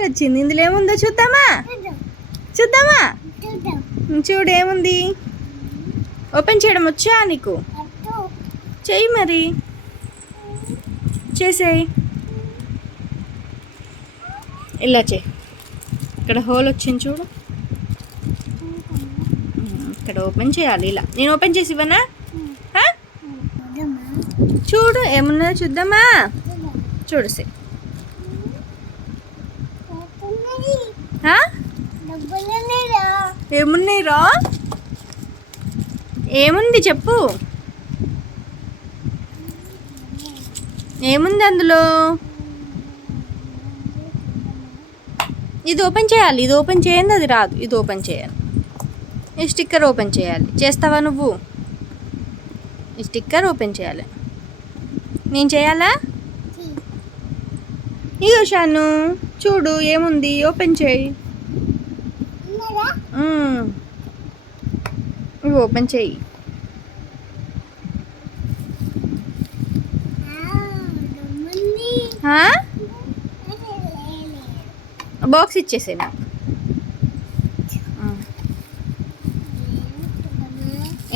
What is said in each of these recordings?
Answer వచ్చింది. ఇందులో ఏముందో చూద్దామా? చూద్దామా? చూడు ఏముంది. ఓపెన్ చేయడం వచ్చా నీకు? చెయ్యి మరి, చేసేయి. ఇలా చేయి. ఇక్కడ హోల్ వచ్చింది చూడు, ఇక్కడ ఓపెన్ చేయాలి. ఇలా నేను ఓపెన్ చేసి ఇవ్వనా? చూడు ఏమున్నదో చూద్దామా? చూడు ఏమున్నాయి రా? ఏముంది చెప్పు, ఏముంది అందులో? ఇది ఓపెన్ చేయాలి. ఇది ఓపెన్ చేయండి, అది రాదు. ఇది ఓపెన్ చేయాలి. ఈ స్టిక్కర్ ఓపెన్ చేయాలి. చేస్తావా నువ్వు? ఈ స్టిక్కర్ ఓపెన్ చేయాలి. నేను చేయాలా? ఇగో షాను చూడు ఏముంది, ఓపెన్ చేయి. ఇవి ఓపెన్ చేయి. బాక్స్ ఇచ్చేసే నాకు.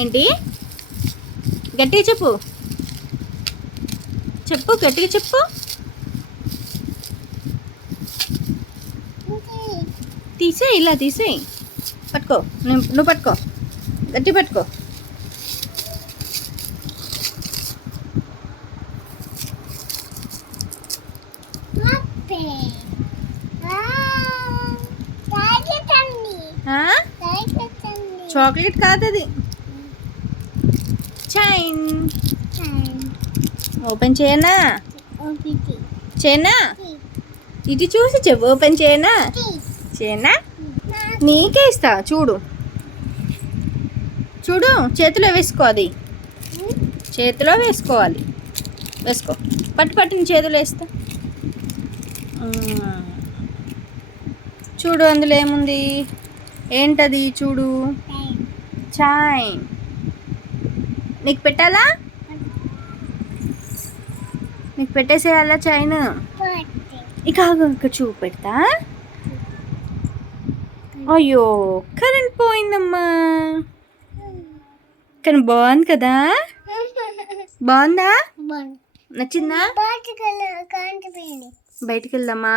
ఏంటి? గట్టిగా చెప్పు, చెప్పు గట్టిగా చెప్పు. తీసేయి, ఇలా తీసేయి. పట్టుకో, నువ్వు పట్టుకో, గట్టి పట్టుకో. చాక్లెట్ కాదు అది, చైన్. ఓపెన్ చేయనా? చేయనా? ఇటు చూసి చెప్పు, ఓపెన్ చేయనా? చేయనా? నీకే ఇస్తా. చూడు చూడు, చేతిలో వేసుకో. అది చేతిలో వేసుకోవాలి. వేసుకో, పట్టు నీ చేతిలో వేస్తా. చూడు అందులో ఏముంది, ఏంటది చూడు. చైన్. నీకు పెట్టాలా? నీకు పెట్టేసేయాలా చైన్? ఇక ఇక్కడ చూపెడతా. అయ్యో కరెంట్ పోయిందమ్మా. కానీ బాగుంది కదా? బాగుందా? నచ్చిందా? బయటికి వెళ్దామా?